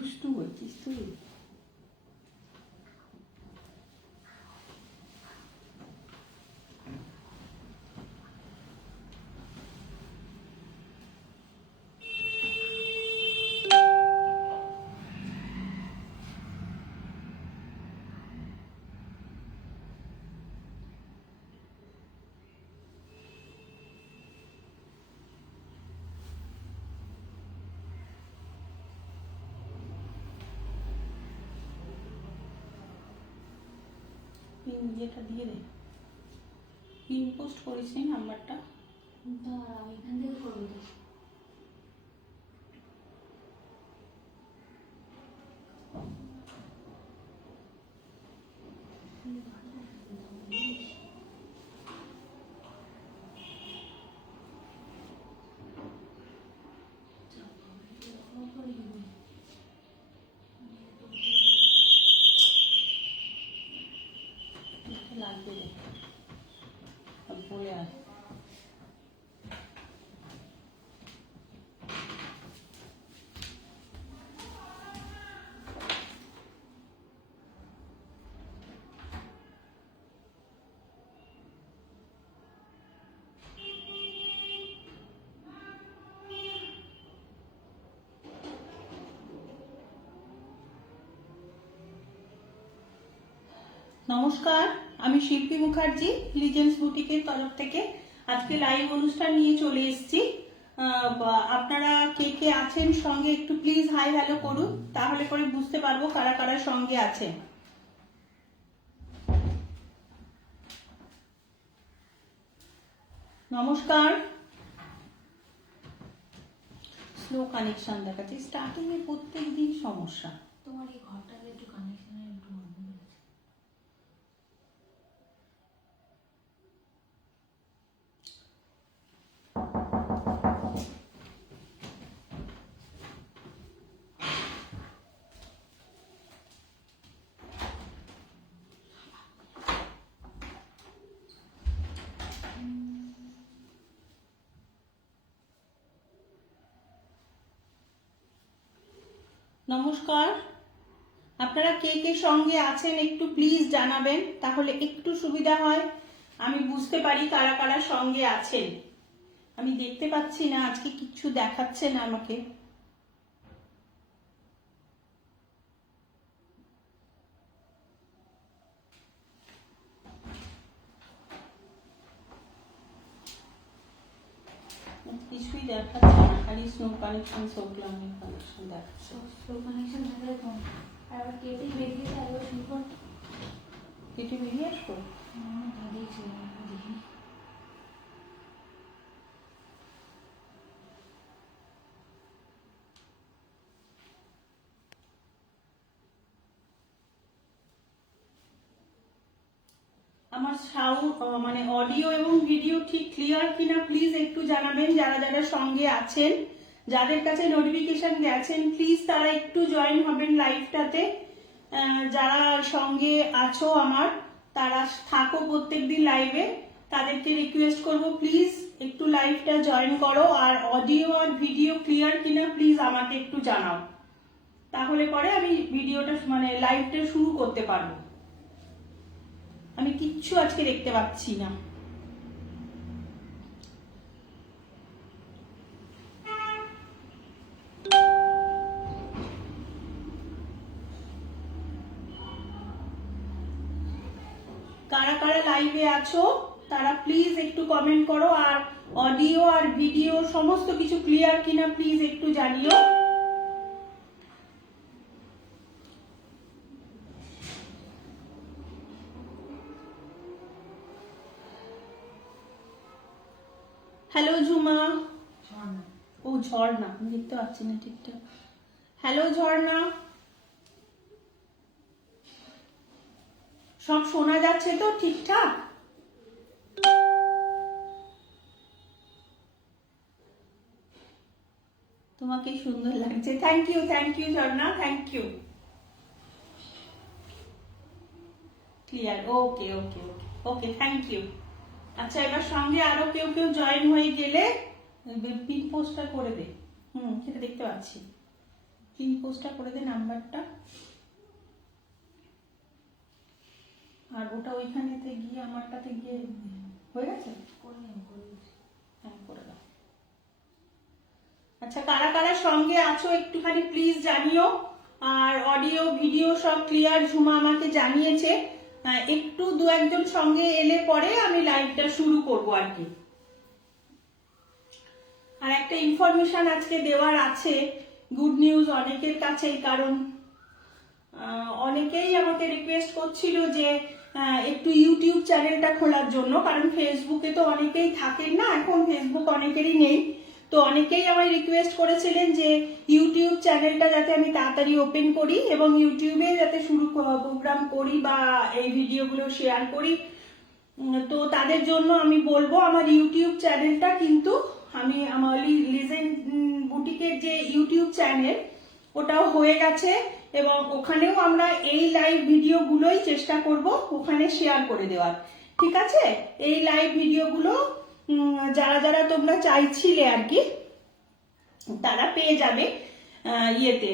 দুষ্টু হচ্ছিস তুই। ইয়েটা দিয়ে দে, পিন পোস্ট করিস নি নাম্বারটা। দাঁড়াও, এখান থেকে করে দিই। লাগবে রে, বলে আয়। নমস্কার, আমি শিল্পী মুখার্জি, লিজেন্স বুটিকের তরফ থেকে আজকে লাইভ অনুষ্ঠান নিয়ে চলে এসেছি। আপনারা কে কে আছেন সঙ্গে একটু প্লিজ হাই হ্যালো করুন, তাহলে পরে বুঝতে পারবো কারা কারা সঙ্গে আছেন। নমস্কার। স্লো কানেকশন দেখাচ্ছে, স্টার্টিং এ প্রত্যেক দিন সমস্যা। তোমার এই ঘরটাতে একটু কানেকশনের একটু গন্ডগোল আছে। নমস্কার, আপনারা কে কে সঙ্গে আছেন একটু প্লিজ জানাবেন, তাহলে একটু সুবিধা হয়, আমি বুঝতে পারি কারা কারা সঙ্গে আছেন। আমি দেখতে পাচ্ছি না, আজকে কিচ্ছু দেখাচ্ছে না আমাকে। কিছুই দেখাচ্ছে না, খালি স্নো কানেকশন, সোকলাম কানেকশন দেখাচ্ছে। স্লো কানেকশন থাকলে তো আর কেটে বেরিয়ে যায়, আবার শুরু কর। কেটে বেরিয়ে আসবো। দেখি। আমার সাউন্ড মানে অডিও এবং ভিডিও ঠিক ক্লিয়ার কিনা প্লিজ একটু জানাবেন। যারা যারা সঙ্গে আছেন, যাদের কাছে নোটিফিকেশন গেছেন, প্লিজ তারা একটু জয়েন হবেন লাইভটাতে। যারা সঙ্গে আছো আমার, তারা থাকো প্রত্যেকদিন লাইভে, তাদেরকে রিকোয়েস্ট করব প্লিজ একটু লাইভটা জয়েন করো। আর অডিও আর ভিডিও ক্লিয়ার কিনা প্লিজ আমাকে একটু জানাও, তাহলে পরে আমি ভিডিওটা মানে লাইভটা শুরু করতে পারবো। আমি কিচ্ছু আজকে দেখতে পাচ্ছি না। কারা কারা লাইভে আছো তারা প্লিজ একটু কমেন্ট করো, আর অডিও আর ভিডিও সমস্ত কিছু ক্লিয়ার কিনা প্লিজ একটু জানিও। হ্যালো ঝুমা। ও ঝর্ণা, আমি দেখতে পাচ্ছি না ঠিকঠাক। হ্যালো ঝর্ণা, সব শোনা যাচ্ছে তো ঠিকঠাক? তোমাকে সুন্দর লাগছে, thank you Jharna, thank you. Clear, okay okay okay okay, thank you. আচ্ছা, এবার সঙ্গে আরো কেউ কেউ জয়েন হয়ে গেলে পিন পোস্টটা করে দে। সেটা দেখতে পাচ্ছি। পিন পোস্টটা করে দে নাম্বারটা, আর ওটা ওইখানেতে গিয়ে আমারটাতে গিয়ে হয়ে গেছে। হ্যাঁ করে দাও। আচ্ছা কারা কারা সঙ্গে আছো একটুখানি প্লিজ জানিও। আর অডিও ভিডিও সব ক্লিয়ার ঝুমা আমাকে জানিয়েছে। একটু দু একজন সঙ্গে এলে পরে আমি লাইভটা শুরু করব আর কি। আর একটা ইনফরমেশন আজকে দেওয়ার আছে, গুড নিউজ অনেকের কাছেই, কারণ অনেকেই আমাকে রিকোয়েস্ট করছিল যে একটু ইউটিউব চ্যানেলটা খোলার জন্য, কারণ ফেসবুকে তো অনেকেই থাকেন না, এখন ফেসবুক অনেকেরই নেই। তো অনেকেই আমায় রিকোয়েস্ট করেছিলেন যে ইউটিউব চ্যানেলটা যাতে আমি তাড়াতাড়ি ওপেন করি এবং ইউটিউবে যাতে শুরু প্রোগ্রাম করি বা এই ভিডিওগুলো শেয়ার করি। তো তাদের জন্য আমি বলবো আমার ইউটিউব চ্যানেলটা কিন্তু আমি আমার লিজেন্ড বুটিকের যে ইউটিউব চ্যানেল ওটাও হয়ে গেছে এবং ওখানেও আমরা এই লাইভ ভিডিওগুলোই চেষ্টা করব ওখানে শেয়ার করে দেওয়ার। ঠিক আছে, এই লাইভ ভিডিওগুলো যারা যারা তোমরা চাইছিলে আর কি তারা পেয়ে যাবে ইয়েতে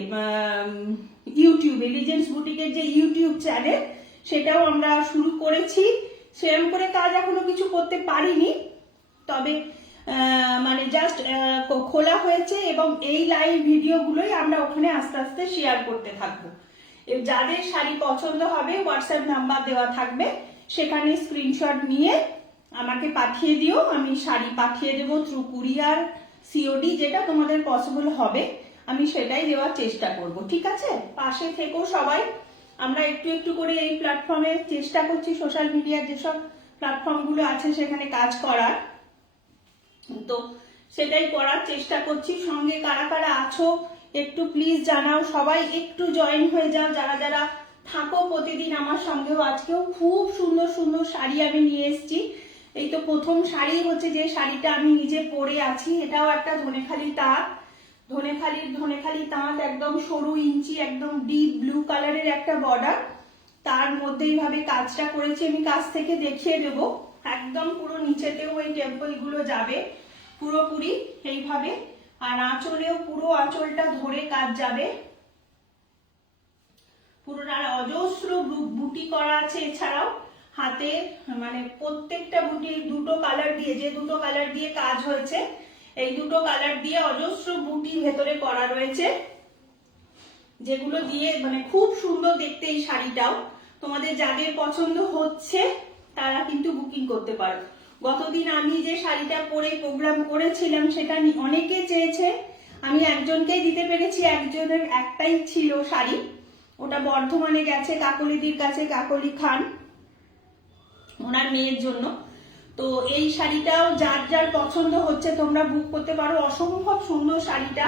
ইউটিউবে। লিজেন্ডস বুটিকের যে ইউটিউব চ্যানেল সেটাও আমরা শুরু করেছি, সেরকম করে কাজ এখনো কিছু করতে পারিনি, তবে মানে জাস্ট খোলা হয়েছে এবং এই লাইভ ভিডিওগুলোই আমরা ওখানে আস্তে আস্তে শেয়ার করতে থাকবো। যাদের শাড়ি পছন্দ হবে হোয়াটসঅ্যাপ নাম্বার দেওয়া থাকবে, সেখানে স্ক্রিনশট নিয়ে আমাকে পাঠিয়ে দিও, আমি শাড়ি পাঠিয়ে দেবো থ্রু কুরিয়ার সিওডি, যেটা তোমাদের পসিবল হবে আমি সেটাই দেওয়ার চেষ্টা করব। ঠিক আছে, পাশে থেকো সবাই। আমরা একটু একটু করে এই প্ল্যাটফর্মে চেষ্টা করছি সোশ্যাল মিডিয়ার যেসব প্ল্যাটফর্মগুলো আছে সেখানে কাজ করার, তো সেটাই করার চেষ্টা করছি। সঙ্গে কারা কারা আছো একটু প্লিজ জানাও, সবাই একটু জয়েন হয়ে যাও যারা যারা থাকো প্রতিদিন আমার সঙ্গেও। আজকেও খুব সুন্দর সুন্দর শাড়ি আমি নিয়ে এসেছি। এই তো প্রথম শাড়ি হচ্ছে যে শাড়িটা আমি নিজে পরে আছি, এটাও একটা ধনেখালি তাঁত, ধনেখালি তাঁত একদম সরু ইঞ্চি, একদম ডিপ ব্লু কালারের একটা বর্ডার, তার মধ্যে এইভাবে কাজটা করেছি, আমি কাছ থেকে দেখিয়ে দেবো। একদম পুরো নিচেতেও ওই টেম্পল গুলো যাবে পুরোপুরি এইভাবে, আর আঁচলেও পুরো আঁচলটা ধরে কাজ যাবে পুরোটা, অজস্র বুটি করা আছে। এছাড়াও হাতে মানে প্রত্যেকটা বুটি দুটো কালার দিয়ে, যে দুটো কালার দিয়ে কাজ হয়েছে এই দুটো কালার দিয়ে অজস্র বুটি ভেতরে করা রয়েছে, যেগুলো দিয়ে মানে খুব সুন্দর দেখতে এই শাড়িটাও। তোমাদের যাদের পছন্দ হচ্ছে তারা কিন্তু বুকিং করতে পারো। গতদিন আমি যে শাড়িটা পরে প্রোগ্রাম করেছিলাম সেটা অনেকে চেয়েছে, আমি একজনকেই দিতে পেরেছি, একজনের একটাই ছিল শাড়ি, ওটা বর্ধমানে গেছে কাকলিদির কাছে, কাকলি খান, ওনার মেয়ের জন্য। তো এই শাড়িটাও যার যার পছন্দ হচ্ছে তোমরা বুক করতে পারো। অসম্ভব সুন্দর শাড়িটা,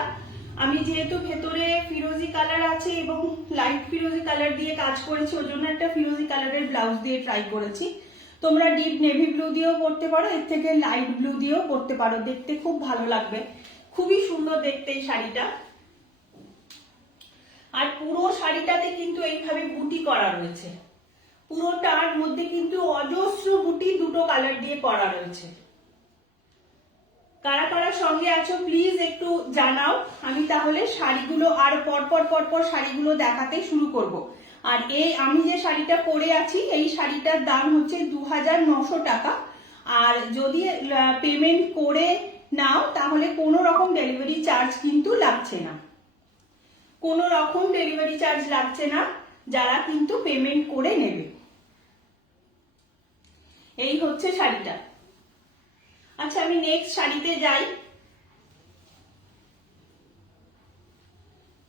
আমি যেহেতু ভেতরে ফিরোজি কালার আছে এবং লাইট ফিরোজি কালার দিয়ে কাজ করেছি, ওই জন্য একটা ফিরোজি কালারের ব্লাউজ দিয়ে ট্রাই করেছি। তোমরা ডিপ নেভি ব্লু দিয়েও পরতে পারো, এর থেকে লাইট ব্লু দিয়েও পরতে পারো, দেখতে খুব ভালো লাগবে, খুবই সুন্দর দেখতে এই শাড়িটা। আর পুরো শাড়িটাতে কিন্তু এইভাবে বুটি করা রয়েছে, পুরোটার মধ্যে কিন্তু অজস্র বুটি দুটো কালার দিয়ে করা রয়েছে। কারা কারা সঙ্গে আছো প্লিজ একটু জানাও, আমি তাহলে শাড়িগুলো আর পরপর শাড়িগুলো দেখাতে শুরু করব। আর এই আমি যে শাড়িটা পরে আছি এই শাড়িটার দাম হচ্ছে 2900 টাকা, আর যদি পেমেন্ট করে নাও তাহলে কোনো রকম ডেলিভারি চার্জ কিন্তু লাগছে না, কোনো রকম ডেলিভারি চার্জ লাগছে না যারা কিন্তু পেমেন্ট করে নেবে। এই হচ্ছে শাড়িটা। আচ্ছা আমি নেক্সট শাড়িতে যাই।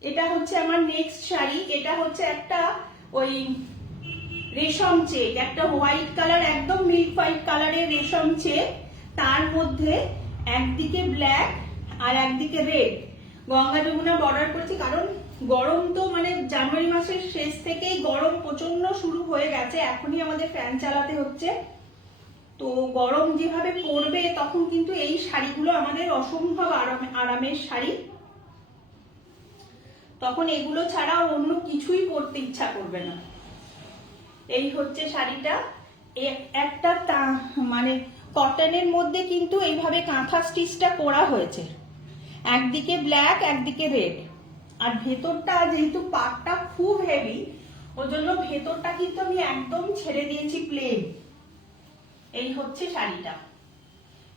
এটা হচ্ছে আমার নেক্সট শাড়ি, এটা হচ্ছে একটা ওই রেশম চেক, একটা হোয়াইট কালার, একদম মিল্ক হোয়াইট কালারের রেশম চেক, তার মধ্যে একদিকে ব্ল্যাক আর একদিকে রেড, গঙ্গা যমুনা বর্ডার করেছি। কারণ গরম তো মানে জানুয়ারি মাসের শেষ থেকেই গরম প্রচন্ড শুরু হয়ে গেছে, এখনই আমাদের ফ্যান চালাতে হচ্ছে, তো গরম যেভাবে পড়বে তখন কিন্তু এই শাড়িগুলো আমাদের অসম্ভব আরামের শাড়ি, তখন এগুলো ছাড়া অন্য কিছুই পরতে ইচ্ছা করবে না। এই হচ্ছে শাড়িটা, একটা মানে কটনের মধ্যে কিন্তু এইভাবে কাঁথা স্টিচটা করা হয়েছে, একদিকে ব্ল্যাক একদিকে রেড, আর ভেতরটা যেহেতু পাটটা খুব হেভি, ওই জন্য ভেতরটা কিন্তু আমি একদম ছেড়ে দিয়েছি প্লেন। এই হচ্ছে শাড়িটা,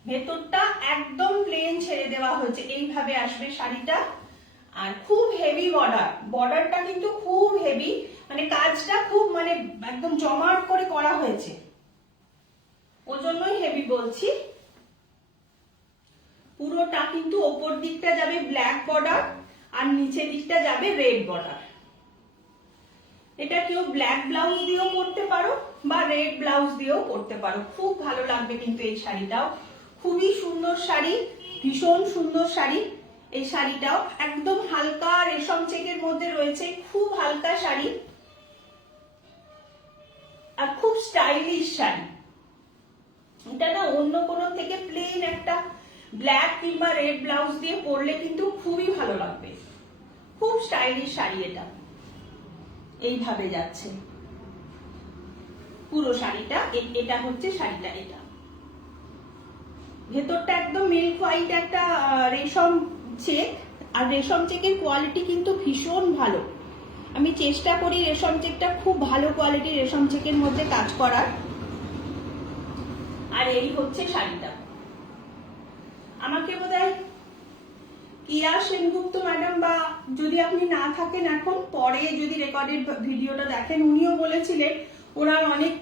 ভেতরটা একদম প্লেন ছেড়ে দেওয়া হয়েছে, এইভাবে আসবে শাড়িটা। আর খুব হেভি বর্ডার, বর্ডারটা কিন্তু খুব হেভি, মানে কাজটা খুব মানে একদম জমাট করে করা হয়েছে, ওই জন্যই হেভি বলছি। পুরোটা কিন্তু ওপর দিকটা যাবে ব্ল্যাক বর্ডার আর নিচের দিকটা যাবে রেড বর্ডার। এটা কেউ ব্ল্যাক ব্লাউজ দিয়েও পরতে পারো বা রেড ব্লাউজ দিয়েও পরতে পারো, খুব ভালো লাগবে কিন্তু এই শাড়িটাও। খুবই সুন্দর শাড়ি, ভীষণ সুন্দর শাড়ি। এই শাড়িটাও একদম হালকা রেশম চেকের মধ্যে রয়েছে, খুব হালকা শাড়ি আর খুব স্টাইলিশ শাড়ি। এটা না অন্য কোনো থেকে প্লেন একটা ব্ল্যাক কিংবা রেড ব্লাউজ দিয়ে পরলে কিন্তু খুবই ভালো লাগবে, খুব স্টাইলিশ শাড়ি। এটা এইভাবে যাচ্ছে পুরো শাড়িটা। এটা হচ্ছে শাড়িটা, এটা ভেতরটা একদম মিল্ক হোয়াইট একটা রেশম চেক, আর রেশম চেকের কোয়ালিটি কিন্তু ভীষণ ভালো। আমি চেষ্টা করি রেশম চেকটা খুব ভালো কোয়ালিটির রেশম চেকের মধ্যে কাজ করার। আর এই হচ্ছে শাড়িটা। আমাকে বোধহয় কিয়া সেনগুপ্ত ম্যাডাম, বা যদি আপনি না থাকেন এখন, পরে যদি রেকর্ডেড ভিডিওটা দেখেন, উনিও বলেছিলেন ওনার অনেক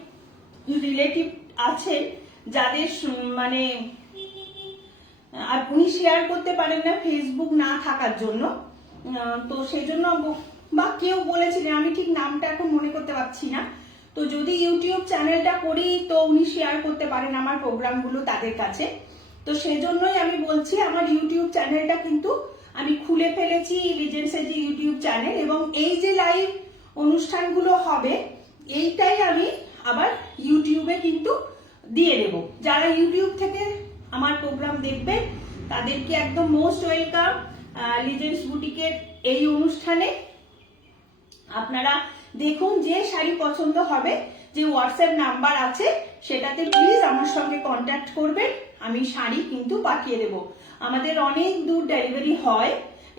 রিলেটিভ আছেন যাদের মানে আর উনি শেয়ার করতে পারেন না ফেসবুক না থাকার জন্য, তো সেই জন্য বা কেউ বলেছিলেন, আমি ঠিক নামটা এখন মনে করতে পারছি না। তো যদি ইউটিউব চ্যানেলটা করি তো উনি শেয়ার করতে পারেন আমার প্রোগ্রামগুলো তাদের কাছে। তো সেজন্যই আমি বলছি, আমার ইউটিউব চ্যানেলটা কিন্তু আমি খুলে ফেলেছি, লিজেন্ডসের যে ইউটিউব চ্যানেল, এবং এই যে লাইভ অনুষ্ঠানগুলো হবে এইটাই আমি আবার ইউটিউবে কিন্তু দিয়ে দেব। যারা ইউটিউব থেকে আমার প্রোগ্রাম দেখবেন তাদেরকে একদম মোস্ট ওয়েলকাম লিজেন্ডস বুটিকের এই অনুষ্ঠানে। আপনারা দেখুন, যে শাড়ি পছন্দ হবে, যে হোয়াটসঅ্যাপ নাম্বার আছে সেটাতে প্লিজ আমার সঙ্গে কন্ট্যাক্ট করবেন, আমি শাড়ি কিন্তু পাঠিয়ে দেব। আমাদের অনেক দূর ডেলিভারি হয়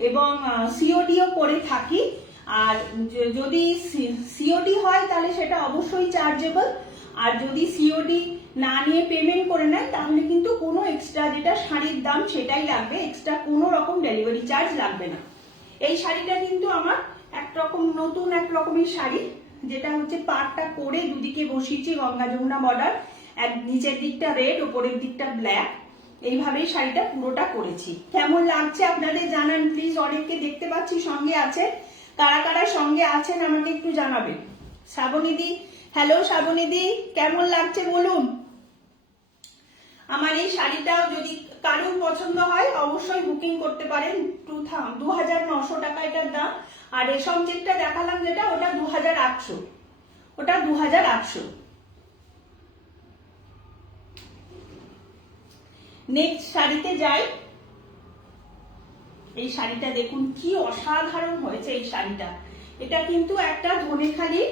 এবং সিওডিও করে থাকি। আর যদি সিওডি হয় তাহলে সেটা অবশ্যই চার্জেবল, আর যদি সিওডি না নিয়ে পেমেন্ট করে নেয় তাহলে কিন্তু কোনো এক্সট্রা, যেটা শাড়ির দাম সেটাই লাগবে, এক্সট্রা কোনো রকম ডেলিভারি চার্জ লাগবে না। এই শাড়িটা কিন্তু আমার একরকম নতুন এক রকমের শাড়ি, যেটা হচ্ছে পাটটা করে দুদিকে বসিয়েছি গঙ্গা যমুনা বর্ডার, এক নিচের দিকটা রেড, ওপরের দিকটা ব্ল্যাক, এইভাবেই শাড়িটা পুরোটা করেছি। কেমন লাগছে আপনাদের জানান প্লিজ। অনেককে দেখতে পাচ্ছি সঙ্গে আছে, কারা কারা সঙ্গে আছেন আমাকে একটু জানাবেন। শ্রাবণীদি, হ্যালো শ্রাবণীদি, কেমন লাগছে বলুন। আমার এই শাড়িটাও যদি কারোর পছন্দ হয় অবশ্যই বুকিং করতে পারেন। 2900 টাকা এটার দাম। আর রেশম চেকটা দেখালাম যেটা, ওটা 2800, ওটা 2800। নেক্সট শাড়িতে যাই। এই শাড়িটা দেখুন কি অসাধারণ হয়েছে এই শাড়িটা। এটা কিন্তু একটা ধনেখালি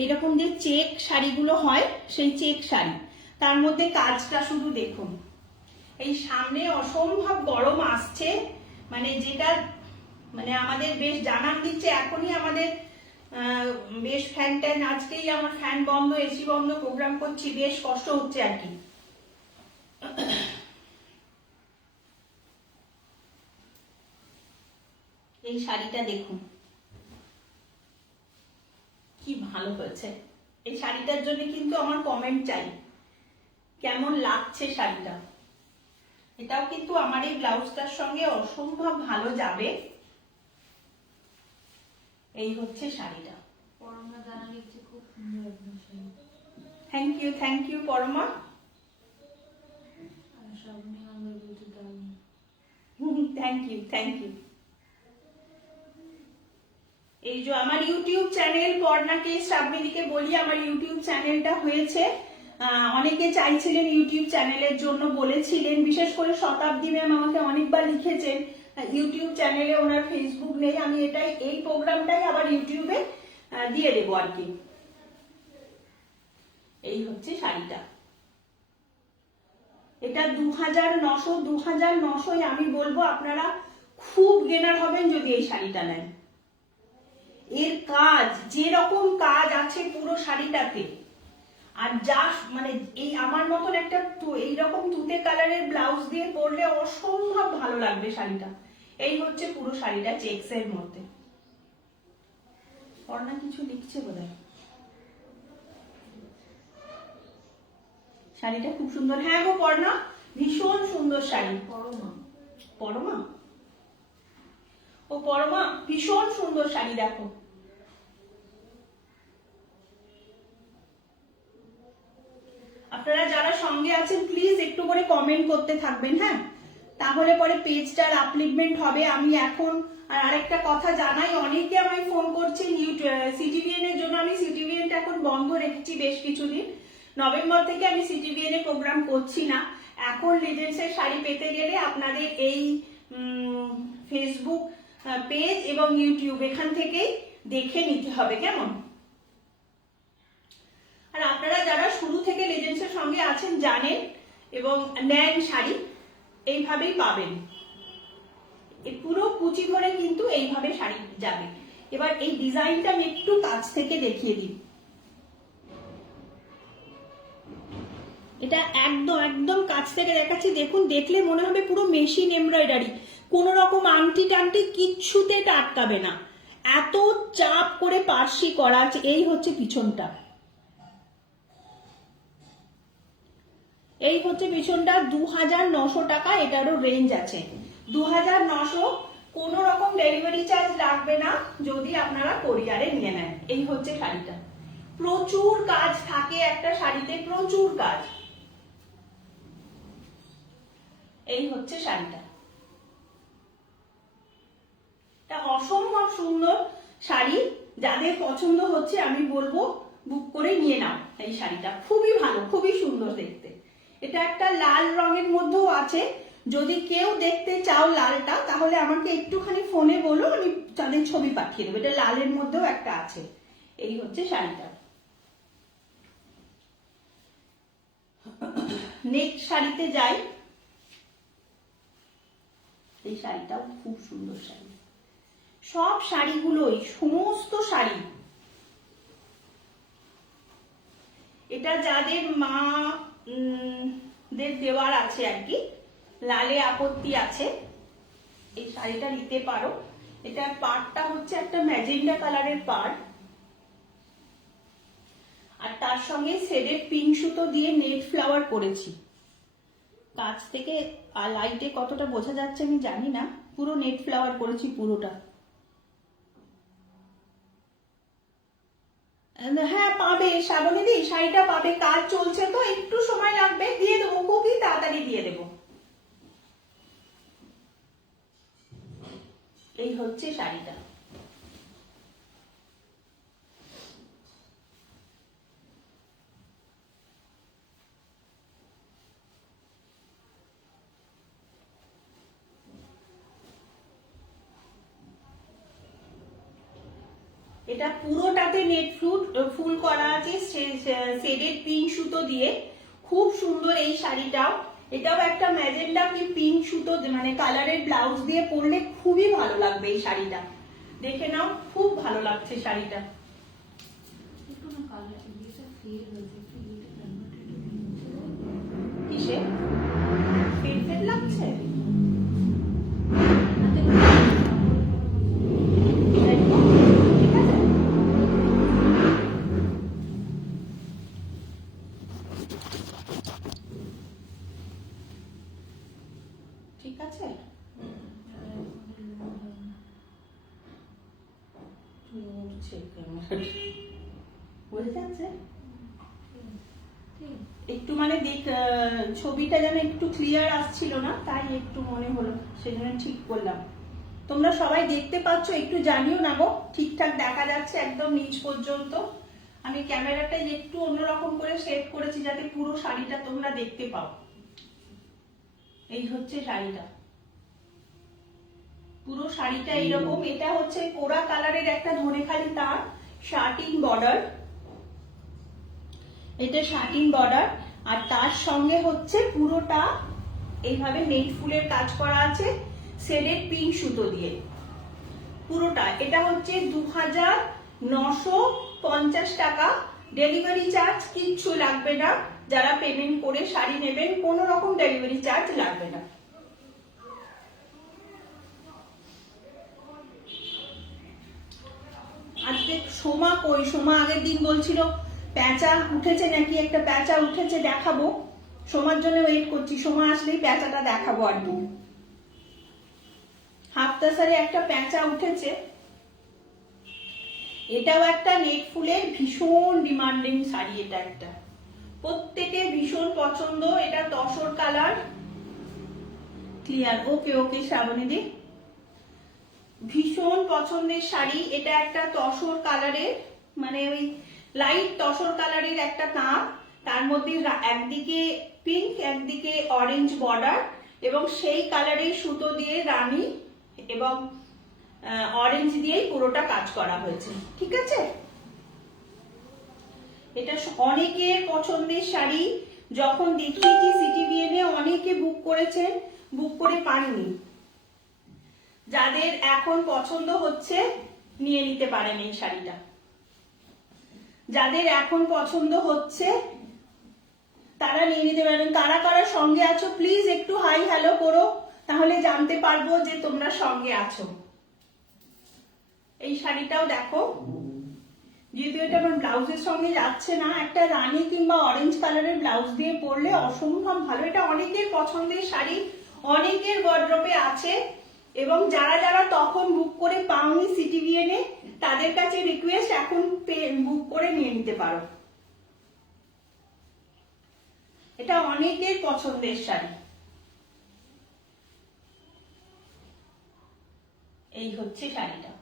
এইরকম যে চেক শাড়িগুলো হয় সেই চেক শাড়ি, তার মধ্যে কাজটা শুধু দেখুন। এই সামনে অসম্ভব গরম আসছে, মানে যেটা মানে আমাদের বেশ জানান দিচ্ছে এখনই আমাদের বেশ ফ্যান ট্যান, আজকেই আমার ফ্যান বন্ধ, এসি বন্ধ, প্রোগ্রাম করছি, বেশ কষ্ট হচ্ছে আর কি। এই শাড়িটা দেখুন কি ভালো হয়েছে। এই শাড়িটার জন্য কিন্তু আমার কমেন্ট চাই, কেমন লাগছে শাড়িটা। এটাও কিন্তু আমার এই ব্লাউজটার সঙ্গে অসম্ভব ভালো যাবে। এই হচ্ছে শাড়িটা। পরমা জানা লিখছে খুব সুন্দর একদম শাড়ি। Thank you Parama. আর শ্রাবণী আঙ্গার বলছে দারুণ। Thank you. এই যে আমার ইউটিউব চ্যানেল, পর্ণাকে শ্রাবণীদিকে বলি, আমার ইউটিউব চ্যানেলটা হয়েছে। অনেকে চাইছিলেন ইউটিউব চ্যানেলের জন্য, বলেছিলেন, বিশেষ করে শতাব্দী ম্যাম আমাকে অনেকবার লিখেছেন ইউটিউব চ্যানেলে ওনার ফেসবুক নেই। আমি এই প্রোগ্রামটাই আবার ইউটিউবে দিয়ে দেবো আর কি। এই হচ্ছে শাড়িটা। এটা 2900 আমি বলবো আপনারা খুব গেনার হবেন যদি এই শাড়িটা নেন। এর কাজ, যেরকম কাজ আছে পুরো শাড়িটাতে, আর যা মানে এই আমার মতন একটা এইরকম তুতে কালারের ব্লাউজ দিয়ে পরলে অসম্ভব ভালো লাগবে শাড়িটা। এই হচ্ছে পুরো শাড়িটা চেক্স এর মধ্যে। পর্ণা কিছু লিখছে বোধহয়। শাড়িটা খুব সুন্দর। হ্যাঁ গো পর্ণা, ভীষণ সুন্দর শাড়ি। পরমা, ও পরমা ভীষণ সুন্দর শাড়ি। দেখো আপনারা যারা সঙ্গে আছেন প্লিজ একটু করে কমেন্ট করতে থাকবেন, হ্যাঁ, তাহলে পরে পেজটার আপলিভমেন্ট হবে। আমি এখন আরেকটা কথা জানাই, অনেকে আমায় ফোন করছেন সিটিভিএন এর জন্য। আমি সিটিভিএনটা এখন বন্ধ রেখেছি বেশ কিছুদিন। নভেম্বর থেকে আমি সিটিভিএন এ প্রোগ্রাম করছি না। এখন লিজেন্সের শাড়ি পেতে গেলে আপনাদের এই ফেসবুক পেজ এবং ইউটিউব এখান থেকেই দেখে নিতে হবে, কেমন? আর আপনারা যারা শুরু থেকে লেজেন্সের সঙ্গে আছেন জানেন এবং নেন শাড়ি, এইভাবেই পাবেন। এই পুরো কুচি ধরে কিন্তু এইভাবে শাড়ি যাবে। এবার এই ডিজাইনটা আমি একটু কাছ থেকে দেখিয়ে দিই। এটা একদম একদম কাছ থেকে দেখাচ্ছি, দেখুন, দেখলে মনে হবে পুরো মেশিন এমব্রয়ডারি, কোন রকম আংটি টাংটি কিচ্ছুতে আটকাবে না, এত চাপ করে পার্সি করা আছে। এই হচ্ছে পিছনটা, এই হচ্ছে পিছনটা। 2900 টাকা এটারও রেঞ্জ আছে, 2900। কোন রকম ডেলিভারি চার্জ লাগবে না যদি আপনারা কোরিয়ারে নিয়ে নেন। এই হচ্ছে শাড়িটা। প্রচুর কাজ থাকে একটা শাড়িতে, প্রচুর কাজ। এই হচ্ছে শাড়িটা, এটা অসম্ভব সুন্দর শাড়ি। যাদের পছন্দ হচ্ছে আমি বলবো বুক করে নিয়ে নাও। এই শাড়িটা খুবই ভালো, খুবই সুন্দর দেখতে। এটা একটা লাল রঙের মধ্যেও আছে, যদি কেউ দেখতে চাও লালটা তাহলে আমাকে একটুখানি ফোনে বলো, আমি তাদের ছবি পাঠিয়ে দেবো। এটা লালের মধ্যেও একটা আছে। এই হচ্ছে শাড়িটা। নেক্সট শাড়িতে যাই। এই শাড়িটাও খুব সুন্দর শাড়ি। সব শাড়িগুলোই, সমস্ত শাড়ি, এটা যাদের মা দের দেওয়ার আছে আর কি, লালে আপত্তি আছে, এই শাড়িটা নিতে পারো। এটা পাড়টা হচ্ছে একটা ম্যাজেন্ডা কালারের পাড়, আর তার সঙ্গে শেডেড পিঙ্ক সুতো দিয়ে নেট ফ্লাওয়ার করেছি। কাছ থেকে আর লাইটে কতটা বোঝা যাচ্ছে আমি জানি না, পুরো নেট ফ্লাওয়ার করেছি পুরোটা। হ্যাঁ পাবে শ্রাবণীদি, শাড়িটা পাবে। কাজ চলছে তো একটু সময় লাগবে, দিয়ে দেবো, খুবই তাড়াতাড়ি দিয়ে দেবো। এই হচ্ছে শাড়িটা। এটা পুরোটাতে নেট ফুল করা আছে শেডেড পিঙ্ক সুতো দিয়ে, খুব সুন্দর এই শাড়িটাও। এটাও একটা ম্যাজেন্ডা কি পিঙ্ক সুতো মানে কালারের ব্লাউজ দিয়ে পরলে খুবই ভালো লাগবে এই শাড়িটা। দেখে নাও, খুব ভালো লাগছে শাড়িটা। কিসে ফেড ফেড লাগছে? ঠিক আছে, বোঝা যাচ্ছে একটু, মানে ছবিটা যেন একটু ক্লিয়ার আসছিল না, তাই একটু মনে হলো, সেজন্য ঠিক করলাম। তোমরা সবাই দেখতে পাচ্ছ? একটু জানিও না গো, ঠিকঠাক দেখা যাচ্ছে একদম নিচ পর্যন্ত? আমি ক্যামেরাটা একটু অন্যরকম করে সেট করেছি যাতে পুরো শাড়িটা তোমরা দেখতে পাও। এই হচ্ছে শাড়িটা, পুরো শাড়িটা এইরকম। এটা হচ্ছে কোরা কালারের একটা ধনেখালি তার শার্টিং বর্ডার, এটা শার্টিং বর্ডার, আর তার সঙ্গে হচ্ছে পুরোটা এইভাবে নেট ফুলের কাজ করা আছে শেডেড পিঙ্ক সুতো দিয়ে। পুরোটা। এটা হচ্ছে 2950 টাকা। ডেলিভারি চার্জ কিচ্ছু লাগবে না, যারা পেমেন্ট করে শাড়ি নেবেন কোনো রকম ডেলিভারি চার্জ লাগবে না। আজকে সোমা কই? সোমা আগের দিন বলছিল প্যাঁচা উঠেছে নাকি, একটা প্যাঁচা উঠেছে, দেখাবো। সোমার জন্য ওয়েট করছি, সোমা আসলেই প্যাঁচাটা দেখাবো। আর কি হাফতাসারে একটা প্যাঁচা উঠেছে। এটাও একটা নেট ফুলের ভীষণ ডিমান্ডিং শাড়ি। এটা একটা প্রত্যেকের ভীষণ পছন্দ। এটা তসর কালার, ক্লিয়ার। ওকে ওকে শ্রাবণী দি, ভীষণ পছন্দের শাড়ি। এটা একটা তসর কালারের, মানে ওই লাইট তসর কালারের একটা তাঁত, তার মধ্যে একদিকে পিঙ্ক একদিকে অরেঞ্জ বর্ডার, এবং সেই কালারের সুতো দিয়ে রানী এবং অরেঞ্জ দিয়েই পুরোটা কাজ করা হয়েছে। ঠিক আছে, এটা অনেকের পছন্দের শাড়ি। যখন দেখিয়েছি সিটিভিএনে অনেকে বুক করেছেন, বুক করে পাননি। যাদের এখন পছন্দ হচ্ছে নিয়ে নিতে পারেন এই শাড়িটা। যাদের এখন পছন্দ হচ্ছে তারা নিয়ে নিতে পারেন। কারা কারা সঙ্গে আছো প্লিজ একটু হাই হ্যালো করো, তাহলে জানতে পারবো যে তোমরা সঙ্গে আছো। এই শাড়িটাও দেখো, যেহেতু এটা আমার ব্লাউজের সঙ্গে যাচ্ছে না, একটা রানী কিংবা অরেঞ্জ কালারের ব্লাউজ দিয়ে পরলে অসম্ভব ভালো। এটা অনেকের পছন্দের শাড়ি, অনেকের ওয়ার্ড্রোবে আছে, এবং যারা যারা তখন বুক করে পাওনি সিটিভিএনে, তাদের কাছে রিকোয়েস্ট এখন বুক করে নিয়ে নিতে পারো। এটা অনেকের পছন্দের শাড়ি। এই হচ্ছে শাড়িটা।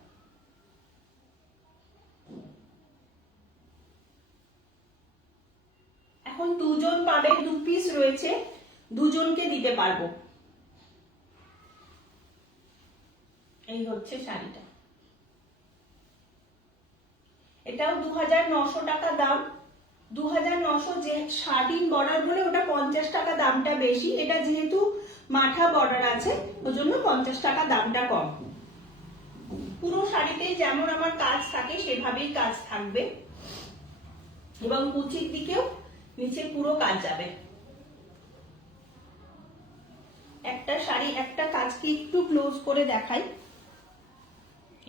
এখন দুজন পাবে, 2 পিস রয়েছে, দুজনকে দিতে পারবো। এই হচ্ছে শাড়িটা। এটাও 2900 টাকা দাম। 2900, যে শাড়ির বর্ডার বলে ওটা 50 টাকা দামটা বেশি। এটা যেহেতু মাঠা বর্ডার আছে ওই জন্য 50 টাকা দামটা কম। পুরো শাড়িতে যেমন আমার কাজ থাকে সেভাবেই কাজ থাকবে, এবং কুচির দিকেও নিচে পুরো কাজ যাবে। একটা শাড়ি একটা কাজকে একটু ক্লোজ করে দেখাই।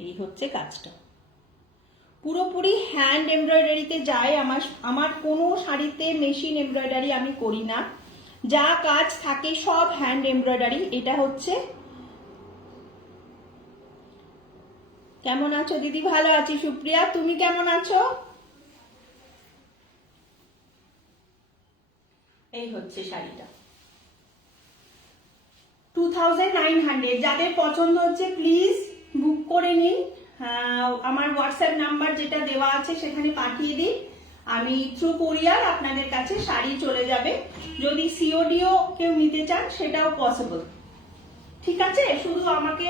এই হচ্ছে কাজটা, পুরোপুরি হ্যান্ড এমব্রয়ডারিতে যায়। আমার কোনো শাড়িতে মেশিন এমব্রয়ডারি আমি করি না, যা কাজ থাকে সব হ্যান্ড এমব্রয়ডারি। এটা হচ্ছে, কেমন আছো দিদি? ভালো আছি সুপ্রিয়া, তুমি কেমন আছো? এই হচ্ছে শাড়িটা, 2900। যাদের পছন্দ হচ্ছে প্লিজ বুক করে নিন। আমার হোয়াটসঅ্যাপ নাম্বার যেটা দেওয়া আছে সেখানে পাঠিয়ে দিন, আমি থ্রু কুরিয়ার আপনাদের কাছে শাড়ি চলে যাবে। যদি সিওডিও কেউ নিতে চান সেটাও পসিবল। ঠিক আছে, শুধু আমাকে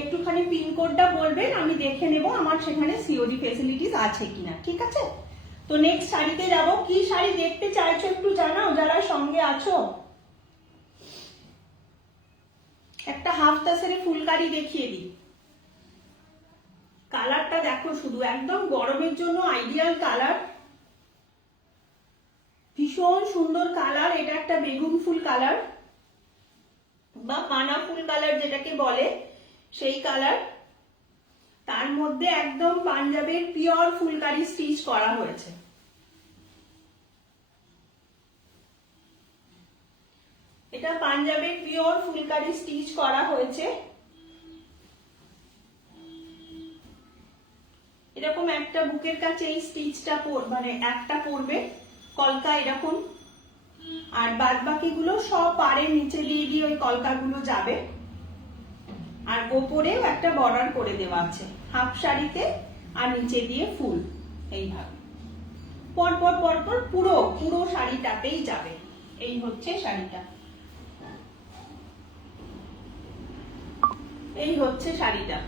একটুখানি পিনকোডটা বলবেন, আমি দেখে নেব আমার সেখানে সিওডি ফেসিলিটিস আছে কিনা। ঠিক আছে, তো নেক্সট শাড়িতে যাব। কি শাড়ি দেখতে চাইছো একটু জানাও যারা সঙ্গে আছো। একটা হাফ তাসের ফুলকারি দেখিয়ে দিই। কালারটা দেখো শুধু, একদম গরমের জন্য আইডিয়াল কালার, ভীষণ সুন্দর কালার। এটা একটা বেগুন ফুল কালার বা পানা ফুল কালার যেটাকে বলে, সেই কালার। তার মধ্যে একদম পাঞ্জাবের পিওর ফুলকারি স্টিচ করা হয়েছে। এটা পাঞ্জাবের পিওর ফুলকারি স্টিচ করা হয়েছে। এরকম একটা বুকের কাছে এই স্টিচটা মানে একটা পড়বে কলকা এরকম, আর বাদ বাকিগুলো সব পাড়ের নিচে দিয়ে দিয়ে ওই কলকাগুলো যাবে। আর ওপরেও একটা বর্ডার করে দেওয়া আছে হাফ শাড়িতে, আর নিচে দিয়ে ফুল এইভাবে পরপর পরপর পুরো পুরো শাড়িটাতেই যাবে। এই হচ্ছে শাড়িটা, এই হচ্ছে শাড়িটা।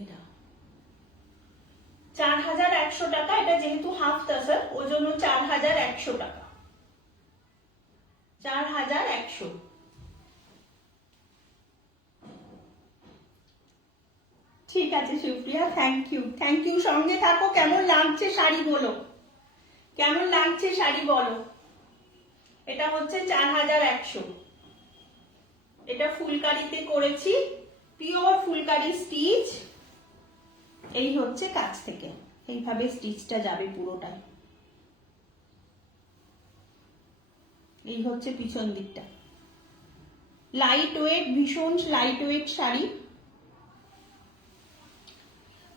এটা 4100 টাকা। এটা যেহেতু হাফ তাসার ওই জন্য 4100 টাকা। 4100। ঠিক আছে সুপ্রিয়া, থ্যাংক ইউ, সঙ্গে থাকো। কেমন লাগছে শাড়ি বলো, কেমন লাগছে শাড়ি বলো। এটা হচ্ছে 4100। এটা ফুলকারিতে করেছি, পিওর ফুলকারি স্টিচ। এই হচ্ছে কাছ থেকে এইভাবে স্টিচটা যাবে পুরোটা। এই হচ্ছে পিছন দিকটা। লাইট ওয়েট, ভীষণ লাইট ওয়েট শাড়ি।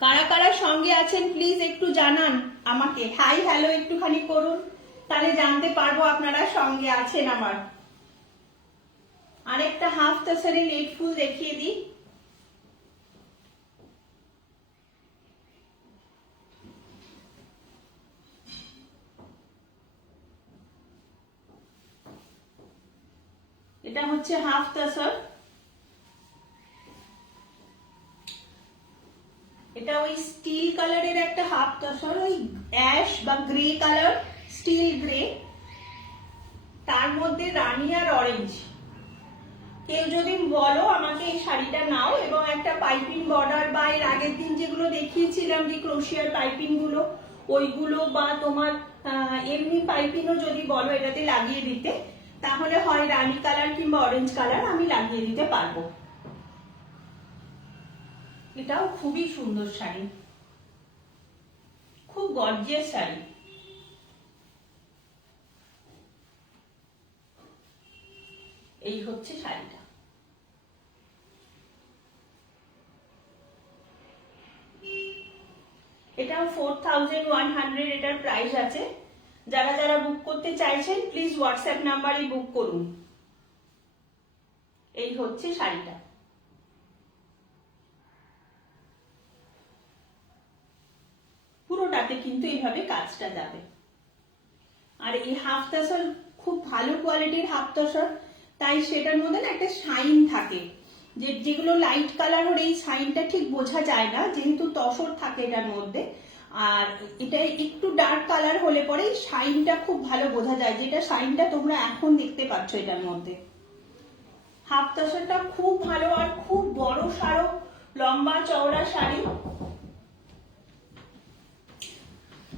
কারা কারা সঙ্গে আছেন প্লিজ একটু জানান আমাকে, হাই হ্যালো একটুখানি করুন, তাহলে জানতে পারবো আপনারা সঙ্গে আছেন আমার। আরেকটা হাফ তাসারে নেট ফুল দেখিয়ে দিই। এটা হচ্ছে হাফ তাসার। এটা ওই স্টিল কালারের একটা হাফ তাসার, ওই অ্যাশ বা গ্রে কালার, স্টিল গ্রে, তার মধ্যে রানী আর অরেঞ্জ। কেউ যদি বলো আমাকে এই শাড়িটা নাও, এবং একটা পাইপিং বর্ডার বা এর আগের দিন যেগুলো দেখিয়েছিলাম যে ক্রোশিয়ার পাইপিং গুলো, ওইগুলো বা তোমার এমনি পাইপিংও যদি বলো এটাতে লাগিয়ে দিতে, তাহলে হয় রানী কালার কিংবা অরেঞ্জ কালার আমি লাগিয়ে দিতে পারবো। এটাও খুবই সুন্দর শাড়ি, খুব গর্জিয়াস শাড়ি। এই হচ্ছে শাড়িটা। এটাও 4100 এটার প্রাইস আছে। যারা যারা বুক করতে চাইছেন প্লিজ হোয়াটসঅ্যাপ নাম্বারে বুক করুন। এই হচ্ছে শাড়িটা। পুরোটাতে কিন্তু এইভাবে কাজটা যাবে। আর এই হাফ তাসার খুব ভালো কোয়ালিটির হাফ তাসার, তাই সেটার মধ্যে না একটা শাইন থাকে, যেগুলো লাইট কালার ওর এই শাইনটা ঠিক বোঝা যায় না, যেহেতু তসর থাকে এটার মধ্যে। আর এটা একটু ডার্ক কালার হলে পরে শাইনটা খুব ভালো বোঝা যায়, যেটা শাইনটা তোমরা এখন দেখতে পাচ্ছ এটার মধ্যে। হাফ তাসারটা খুব ভালো আর খুব বড় সারো লম্বা চওড়া শাড়ি।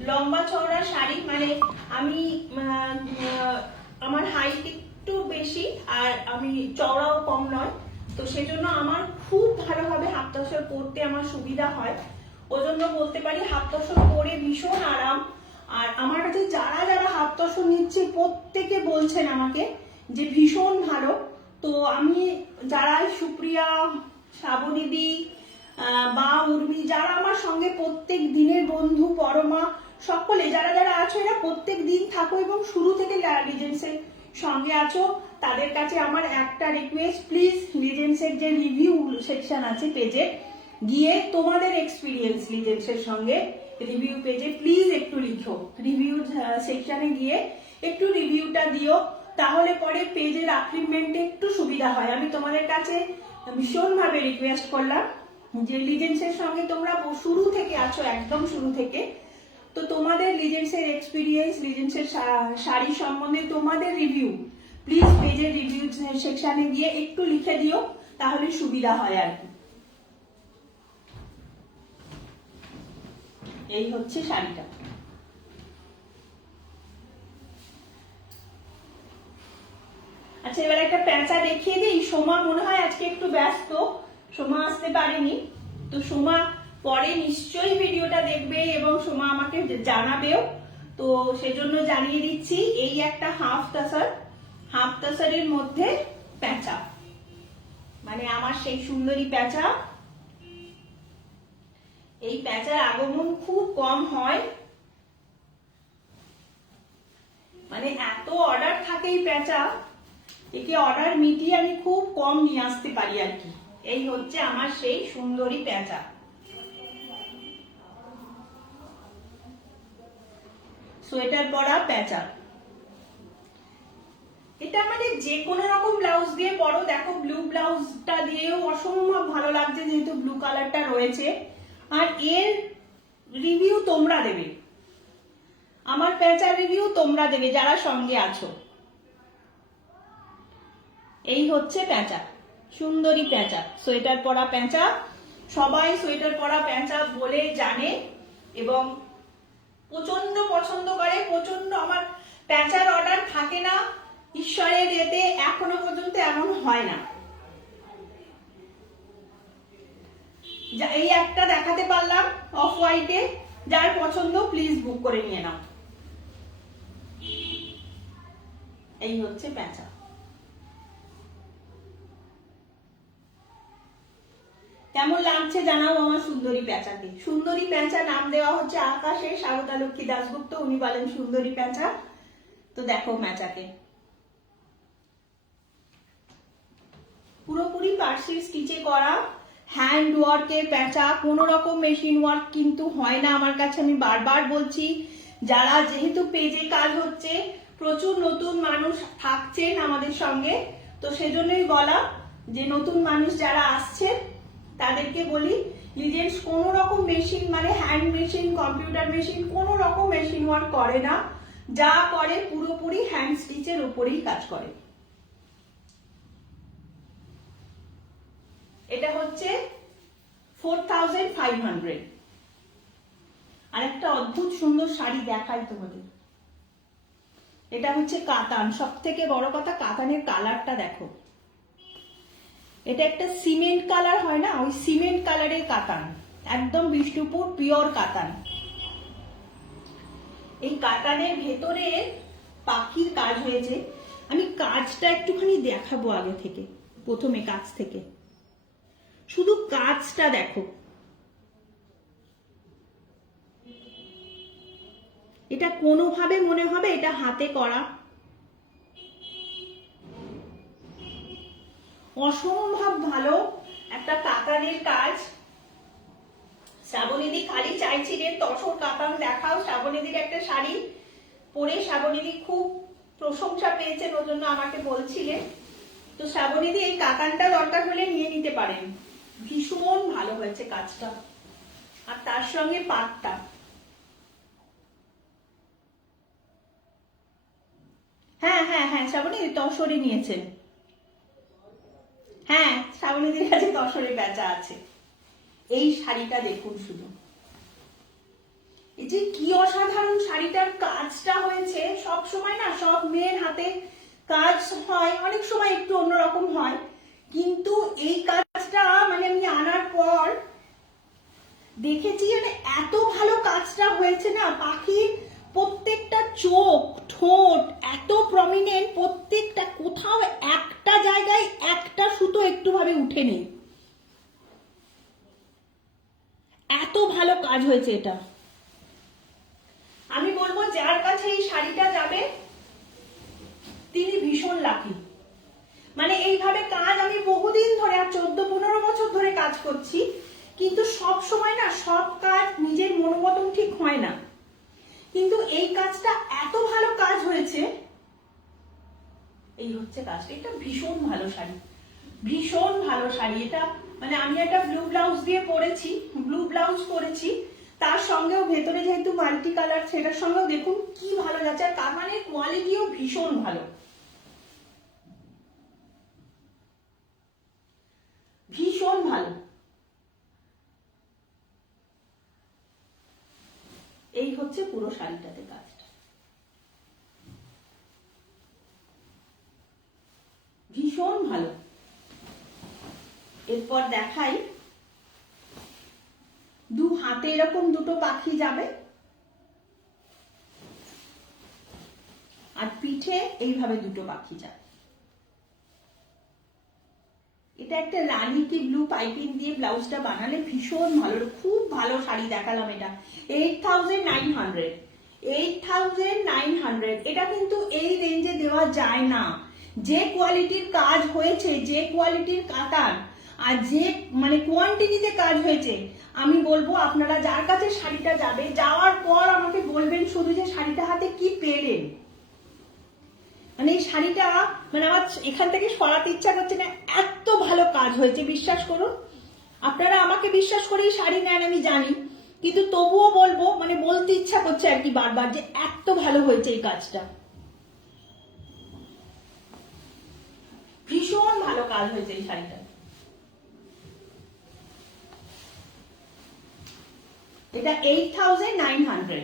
লম্বা চওড়া শাড়ি মানে আমি আমার হাইট একটু বেশি আর আমি চওড়াও কম নয়, তো সেজন্য আমার খুব ভালোভাবে হাফ তাসার পরতে আমার সুবিধা হয়। ওজন্য বলতে পারি হাফ তাসার পরে ভীষণ আরাম। আর আমার কাছে যারা যারা হাফ তাসার নিচ্ছে প্রত্যেকে বলছেন আমাকে যে ভীষণ ভালো। তো আমি যারা সুপ্রিয়া, শ্রাবণীদি বা উর্মি, যারা আমার সঙ্গে প্রত্যেক দিনের বন্ধু, পরমা, সকলে যারা যারা আছো এরা প্রত্যেক দিন থাকো এবং শুরু থেকে লিজেন্সের সঙ্গে আছো, তাদের কাছে আমার একটা রিকোয়েস্ট, প্লিজ লিজেন্সের যে রিভিউ সেকশন আছে পেজে গিয়ে তোমাদের এক্সপিরিয়েন্স লিজেন্সের সঙ্গে রিভিউ পেজে প্লিজ একটু লিখো। রিভিউ সেকশনে গিয়ে একটু রিভিউটা দিও, তাহলে পরে পেজের আপলিমেন্টে একটু সুবিধা হয়। আমি তোমাদের কাছে ভীষণভাবে রিকোয়েস্ট করলাম যে লিজেন্সের সঙ্গে তোমরা শুরু থেকে আছো, একদম শুরু থেকে, তো তোমাদের লিজেন্সের এক্সপিরিয়েন্স, লিজেন্সের শাড়ি সম্বন্ধে তোমাদের রিভিউ প্লিজ পেজের রিভিউ সেকশনে গিয়ে একটু লিখে দিও, তাহলে সুবিধা হয় আর কি। এই হচ্ছে শাড়িটা। আচ্ছা, এবার একটা প্যাঁচা দেখিয়ে দিই। সোমা মনে হয় আজকে একটু ব্যস্ত, সোমা আসতে পারেনি, তো সোমা পরে নিশ্চয়ই ভিডিওটা দেখবে এবং সোমা আমাকে জানাবেও, তো সেজন্য জানিয়ে দিচ্ছি। এই একটা হাফ তাসারের মধ্যে প্যাঁচা, মানে আমার সেই সুন্দরী প্যাঁচা। এই প্যাঁচার আগমন খুব কম হয়, মানে এত অর্ডার থাকে এই প্যাঁচা, একে অর্ডার মিটিয়ে আমি খুব কম নিয়ে আসতে পারি আর কি। এই হচ্ছে আমার সেই সুন্দরী প্যাঁচা। সোয়েটার পরা প্যাঁচা। এটা মানে যে কোনো রকম ব্লাউজ দিয়ে পরো, দেখো ব্লু ব্লাউজটা দিয়েও অসম্ভব ভালো লাগছে যেহেতু ব্লু কালারটা রয়েছে। আর এর রিভিউ তোমরা দেবে, আমার প্যাঁচার রিভিউ তোমরা দেবে যারা সঙ্গে আছো। এই হচ্ছে প্যাঁচা, সুন্দরী প্যাঁচা, সোয়েটার পরা প্যাঁচা। সবাই সোয়েটার পরা প্যাঁচা বলে জানে এবং প্রচন্ড পছন্দ করে, প্রচন্ড। আমার প্যাঁচার অর্ডার থাকে না, ঈশ্বরের এতে এখনো পর্যন্ত এমন হয় না। এই একটা দেখাতে পারলাম অফ হোয়াইটে, যার পছন্দ প্লিজ বুক করে নিয়ে নাও। এই হচ্ছে প্যাঁচা। কেমন লাগছে জানাও আমার সুন্দরী প্যাঁচাকে। সুন্দরী প্যাঁচা নাম দেওয়া হচ্ছে আকাশে, স্বাগতা লক্ষ্মী দাশগুপ্ত উনি বলেন সুন্দরী প্যাঁচা। তো দেখো প্যাঁচাকে পুরোপুরি পার্সি স্টিচে করা, হ্যান্ড ওয়ার্কের প্যাঁচা, কোনো রকম মেশিন ওয়ার্ক কিন্তু হয় না আমার কাছে। আমি বারবার বলছি, যারা যেহেতু পেজে কাজ হচ্ছে, প্রচুর নতুন মানুষ থাকছেন আমাদের সঙ্গে, তো সেজন্যই বলা যে নতুন মানুষ যারা আসছেন তাদেরকে বলি লিজেন্ডস কোনো রকম মেশিন মানে হ্যান্ড মেশিন, কম্পিউটার মেশিন, কোনো রকম মেশিন ওয়ার্ক করে না। যা করে পুরোপুরি হ্যান্ড স্টিচের উপরেই কাজ করে। এটা হচ্ছে 4500। আর একটা অদ্ভুত সুন্দর শাড়ি দেখাই তোমাদের। এটা হচ্ছে কাতান, সব থেকে বড় কথা কাতানের কালারটা দেখো। এটা একটা সিমেন্ট কালার হয় না, ওই সিমেন্ট কালারের কাতান, একদম বিষ্ণুপুর পিওর কাতান। এই কাতানের ভেতরে পাখির কাজ হয়েছে। আমি কাজটা একটুখানি দেখাবো আগে থেকে, প্রথমে কাজ থেকে, শুধু কাজটা দেখো। এটা কোনোভাবে মনে হবে এটা হাতে করা, অসম্ভব ভালো একটা কাতানের কাজ। শ্রাবণীদি খালি চাইছিলেন তসর কাতান দেখাও, শ্রাবণীদির একটা শাড়ি পরে শ্রাবণীদি খুব প্রশংসা পেয়েছেন, ওর জন্য আমাকে বলছিলেন। তো শ্রাবণীদি এই কাতানটা দরকার হলে নিয়ে নিতে পারেন, ভীষণ ভালো হয়েছে কাজটা। আর তার সঙ্গে পাটটা, হ্যাঁ হ্যাঁ হ্যাঁ শ্রাবণীদি তসরে নিয়েছেন। হ্যাঁ শ্রাবণীদির কাছে তসরে বেচা আছে। এই শাড়িটা দেখুন শুধু, এই যে কি অসাধারণ শাড়িটার কাজটা হয়েছে। সব সময় না সব মেয়ের হাতে কাজ হয়, অনেক সময় একটু অন্যরকম হয়, কিন্তু এই কাজটা মানে আমি আনার পর দেখেছি মানে এত ভালো কাজটা হয়েছে না। পাখির প্রত্যেকটা চোখ, ঠোঁট এত প্রমিনেন্ট, প্রত্যেকটা, কোথাও একটা জায়গায় একটা সুতো একটু ভাবে উঠে নেই, এত ভালো কাজ হয়েছে এটা। আমি বলবো যার কাছে এই শাড়িটা যাবে তিনি ভীষণ লাকি। মানে এইভাবে কাজ আমি বহুদিন ধরে, আর 14-15 বছর ধরে কাজ করছি, কিন্তু সব সময় না সব কাজ নিজের মনোমতন ঠিক হয় না, কিন্তু এই কাজটা এত ভালো কাজ হয়েছে। এই হচ্ছে কাজটা, এটা ভীষণ ভালো শাড়ি, ভীষণ ভালো শাড়ি এটা। মানে আমি একটা ব্লু ব্লাউজ দিয়ে পরেছি, ব্লু ব্লাউজ পরেছি, তার সঙ্গেও ভেতরে যেহেতু মাল্টি কালার, সেটার সঙ্গেও দেখুন কি ভালো যাচ্ছে। আর কামানের কোয়ালিটিও ভীষণ ভালো, ভীষণ ভালো। এই হচ্ছে পুরো শাড়িটাতে কাজটা, ভীষণ ভালো। এরপর দেখাই, দু হাতে এরকম দুটো পাখি যাবে, আর পিঠে এইভাবে দুটো পাখি যাবে। এটা একটা রানী কি ব্লু পাইপিং দিয়ে ব্লাউজটা বানালে ভীষণ ভালো, খুব ভালো শাড়ি দেখালাম। এটা 8900, 8900। এটা কিন্তু এই রেঞ্জে দেওয়া যায় না। যে কোয়ালিটির কাজ হয়েছে, যে কোয়ালিটির কাতান, আর যে মানে কোয়ান্টিটিতে কাজ হয়েছে, আমি বলবো আপনারা যার কাছে শাড়িটা যাবে, যাওয়ার পর আমাকে বলবেন শুধু যে শাড়িটা হাতে কি পেলেন। মানে এই শাড়িটা মানে আমার এখান থেকে সরাতে ইচ্ছা করছে না, এত ভালো কাজ হয়েছে, বিশ্বাস করুন। আপনারা আমাকে বিশ্বাস করেই শাড়ি নেন আমি জানি, কিন্তু তবুও বলবো, মানে বলতে ইচ্ছা করছে আর কি বারবার, যে এত ভালো হয়েছে এই কাজটা, ভীষণ কাজ হয়েছে এই শাড়িটা। এটা 8,900।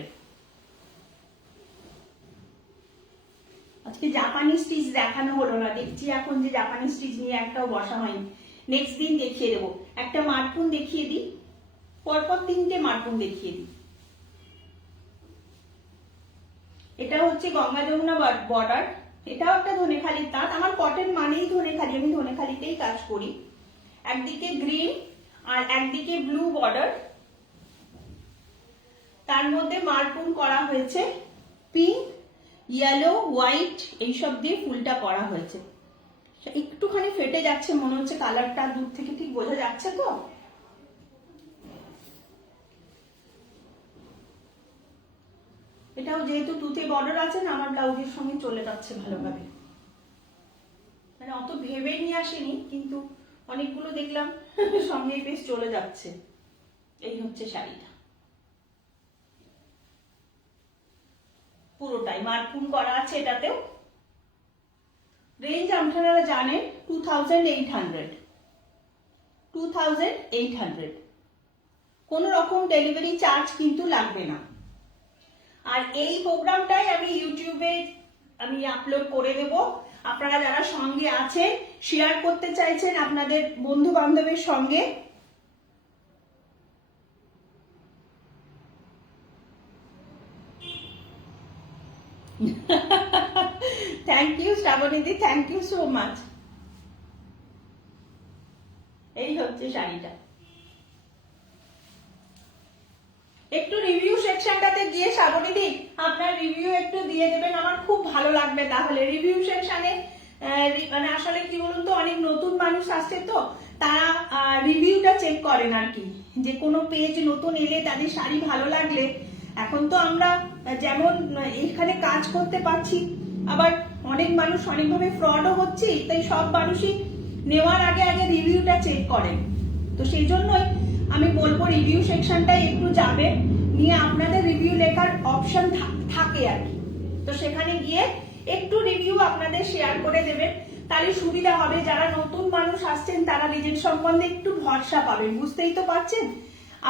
আজকে জাপানি স্টিচ দেখানো হলো না, দেখছি এখন যে জাপানি স্টিচ নিয়ে একটাও বসা হয়নি, নেক্সট দিন দেখিয়ে দেবো। একটা মারকুন দেখিয়ে দিই, পরপর 3টে মারকুন দেখিয়ে দিই। এটা হচ্ছে গঙ্গা যমুনা বর্ডার, এটাও একটা ধনেখালির তাঁত। আমার কটন মানেই ধনেখালি, আমি ধনেখালিতেই কাজ করি। একদিকে গ্রিন আর একদিকে ব্লু বর্ডার, তার মধ্যে মারকুন করা হয়েছে পিঙ্ক, ইয়েলো, হোয়াইট এইসব দিয়ে ফুলটা করা হয়েছে। একটুখানি ফেটে যাচ্ছে মনে হচ্ছে, কালারটা দূর থেকে ঠিক বোঝা যাচ্ছে তো। এটাও যেহেতু তুতে বর্ডার আছে না, আমার ব্লাউজের সঙ্গে চলে যাচ্ছে ভালোভাবে, মানে অত ভেবে নিয়ে আসেনি, কিন্তু অনেকগুলো দেখলাম সঙ্গে বেশ চলে যাচ্ছে। এই হচ্ছে শাড়িটা, পুরোটাই মারকুন করা আছে। এটাতেও রেঞ্জ আপনারা জানেন 2,800। কোনো রকম ডেলিভারি চার্জ কিন্তু লাগবে না। আর এই প্রোগ্রামটাই আমি ইউটিউবে আপলোড করে দেব। আপনারা যারা সঙ্গে আছেন, শেয়ার করতে চাইছেন আপনাদের বন্ধু বান্ধবের সঙ্গে, থ্যাংক ইউ শ্রাবণীদি, থ্যাংক ইউ সো মাচ। এই হচ্ছে শাড়িটা। একটু রিভিউ সেকশনটাতে গিয়ে শ্রাবণীদি আপনার রিভিউ একটু দিয়ে দেবেন, আমার খুব ভালো লাগবে। তাহলে রিভিউ সেকশনে মানে আসলে কি বলুন তো, অনেক নতুন মানুষ আসছে তো, তারা রিভিউটা চেক করেন আর কি, যে কোনো পেজ নতুন এলে তাদের শাড়ি ভালো লাগলে। এখন তো আমরা যেমন এখানে কাজ করতে পারছি, আবার অনেক মানুষ অনেকভাবে ফ্রডও হচ্ছে, তাই সব মানুষই নেওয়ার আগে আগে রিভিউটা চেক করেন। তো সেই জন্যই আমি বলবো রিভিউ সেকশনটাই একটু যাবে, নিয়ে আপনাদের রিভিউ লেখার অপশন থাকে আর কি, তো সেখানে গিয়ে একটু রিভিউ আপনাদের শেয়ার করে দেবেন, তাহলে সুবিধা হবে। যারা নতুন মানুষ আসছেন তারা নিজের সম্বন্ধে একটু ভরসা পাবেন। বুঝতেই তো পারছেন,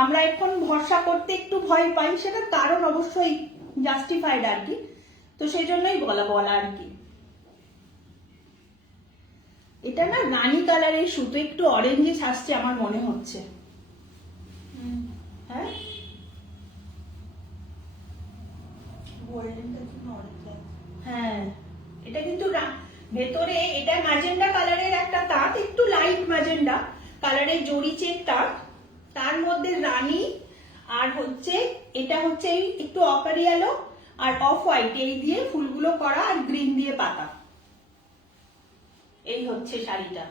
আমরা এখন ভরসা করতে একটু ভয় পাই, সেটার কারণ অবশ্যই জাস্টিফাইড আর কি, তো সেই জন্যই বলা আর কি। এটা না রানী কালারের সুতো, একটু অরেঞ্জিশ আসছে আমার মনে হচ্ছে। হ্যাঁ, হ্যাঁ, এটা কিন্তু ভেতরে এটা ম্যাজেন্ডা কালারের একটা তাঁত, একটু লাইট ম্যাজেন্ডা কালারের জড়ি চেক তাঁত, তার মধ্যে রানী আর হচ্ছে এটা হচ্ছে একটু অপার ইয়েলো আর অফ হোয়াইট এই দিয়ে ফুলগুলো করা, আর গ্রিন দিয়ে পাতা। এই হচ্ছে শাড়িটা।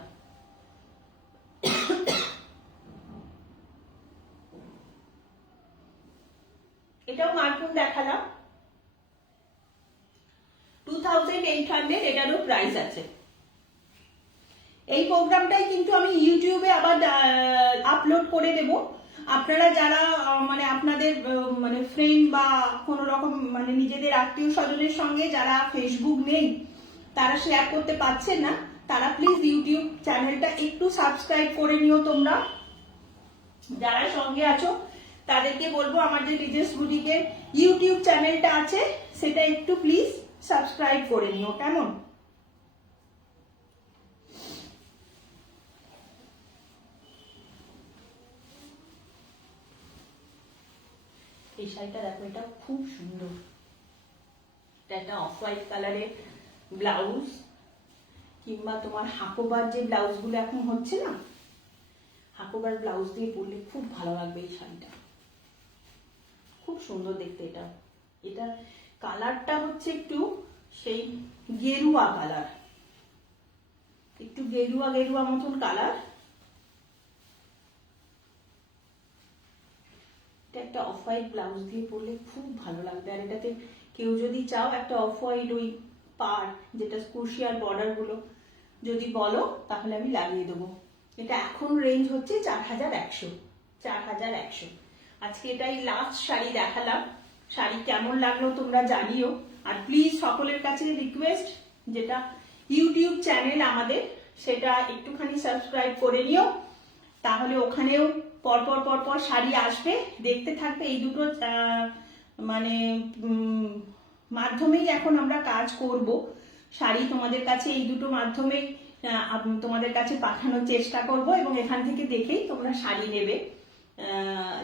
এটাও মারকুন দেখালাম, 2,800 এটারও প্রাইস আছে। এই প্রোগ্রামটাই কিন্তু আমি ইউটিউবে আবার আপলোড করে দেব। আপনারা যারা মানে আপনাদের মানে ফ্রেন্ড বা কোনো রকম মানে নিজেদের আত্মীয় স্বজনের সঙ্গে যারা ফেসবুক নেই, তারা শেয়ার করতে পারছেন না, তারা প্লিজ ইউটিউব চ্যানেলটা একটু সাবস্ক্রাইব করে নিও। তোমরা যারা সঙ্গে আছো তাদেরকে বলবো আমার যে রিজেস বুটিকের ইউটিউব চ্যানেলটা আছে সেটা একটু প্লিজ সাবস্ক্রাইব করে নিও, কেমন? এই শাড়িটা দেখো, এটা খুব সুন্দর। এটা অফ হোয়াইট কালারের ব্লাউজ, কিংবা তোমার হাকোবার যে ব্লাউজ গুলো এখন হচ্ছে না, হাকোবার ব্লাউজ দিয়ে পরলে খুব ভালো লাগবে এই শাড়িটা, খুব সুন্দর দেখতে। এটা কালারটা হচ্ছে একটু সেই গেরুয়া কালার, একটু গেরুয়া গেরুয়া মতন কালার। এটা একটা অফ হোয়াইট ব্লাউজ দিয়ে পরলে খুব ভালো লাগবে। আর এটাতে কেউ যদি চাও একটা অফ হোয়াইট ওই পার যেটা ক্রুশিয়ার বর্ডার গুলো যদি বলো, তাহলে আমি লাগিয়ে দেবো। এটা এখন রেঞ্জ হচ্ছে 4,100। আজকে এটাই লাস্ট শাড়ি দেখালাম। শাড়ি কেমন লাগলো তোমরা জানিও। আর প্লিজ সকলের কাছে রিকোয়েস্ট, যেটা ইউটিউব চ্যানেল আমাদের সেটা একটুখানি সাবস্ক্রাইব করে নিও, তাহলে ওখানেও পরপর পরপর শাড়ি আসবে, দেখতে থাকবে। এই দুটো মানে মাধ্যমেই এখন আমরা কাজ করব। শাড়ি তোমাদের কাছে এই দুটো মাধ্যমে তোমাদের কাছে পাঠানোর চেষ্টা করব, এবং এখান থেকে দেখেই তোমরা শাড়ি নেবে।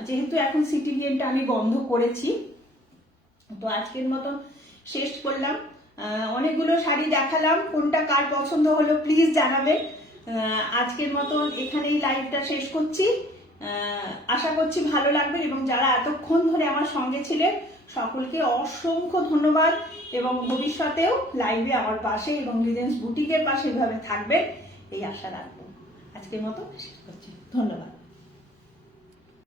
যেহেতু এখন সিটিভিএনটা আমি বন্ধ করেছি, তো আজকের মতন শেষ করলাম। অনেকগুলো শাড়ি দেখালাম, কোনটা কার পছন্দ হলো প্লিজ জানাবে। আজকের মতন এখানেই লাইভটা শেষ করছি। আশা করছি ভালো লাগবে, এবং যারা এতক্ষণ ধরে আমার সঙ্গে ছিলেন সকলকে অসংখ্য ধন্যবাদ, এবং ভবিষ্যতেও লাইভে আমার পাশে এবং রিজেন্স বুটিকের পাশে এভাবে থাকবে এই আশা রাখবো। আজকের মতো শেষ করছি, ধন্যবাদ।